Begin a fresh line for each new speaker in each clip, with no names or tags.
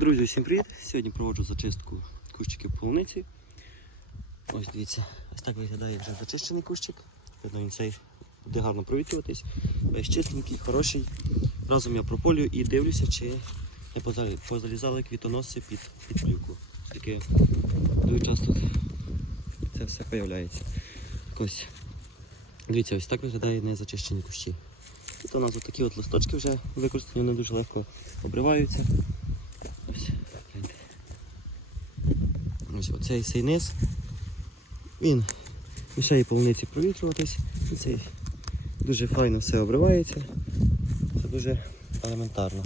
Друзі, всім привіт! Сьогодні проводжу зачистку кущиків полуниці. Ось дивіться, ось так виглядає вже зачищений кущик. Видно, він цей буде гарно провітрюватись. Весь чистенький, хороший. Разом я прополюю і дивлюся, чи не позалізали квітоноси під, під плівку. Таке дуже часто це все появляється. Ось. Дивіться, ось так виглядає незачищені кущі. Тут у нас такі от листочки вже використані, вони дуже легко обриваються. Ось. Оцей цей низ. Він мішає полуниці провітрюватись. Цей дуже файно все обривається. Це дуже елементарно.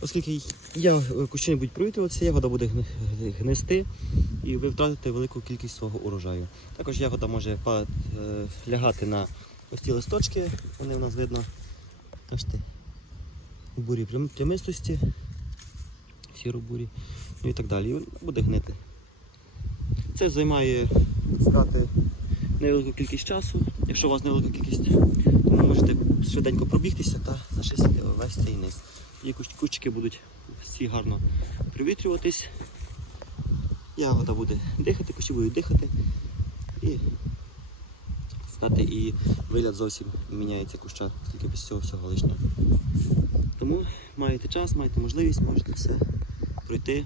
Оскільки я е, кущі будуть провітрюватися, ягода буде гнисти і ви втратите велику кількість свого урожаю. Також ягода може е, лягати на ось ці листочки, вони у нас видно. Бачите, у бурі плямистості, сіро-бурі, ну і так далі. І буде гнити. Це займає сказати, невелику кількість часу. Якщо у вас невелика кількість, то ви можете швиденько пробігтися та зачистити весь цей низ. І кущики будуть всі гарно привітрюватись. Ягода буде дихати, кущі будуть дихати. І і вигляд зовсім міняється куща, тільки без цього всього лишнього. Тому маєте час, маєте можливість, можете все пройти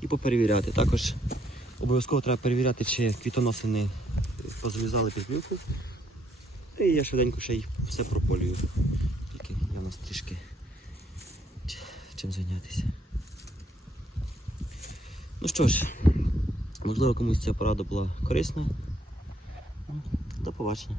і поперевіряти. Також обов'язково треба перевіряти, чи квітоноси не позалізали під плівку. І я швиденько ще й все прополюю. Тільки я нас трішки чим зайнятися. Ну що ж, можливо комусь ця порада була корисна. Ну, До побачення.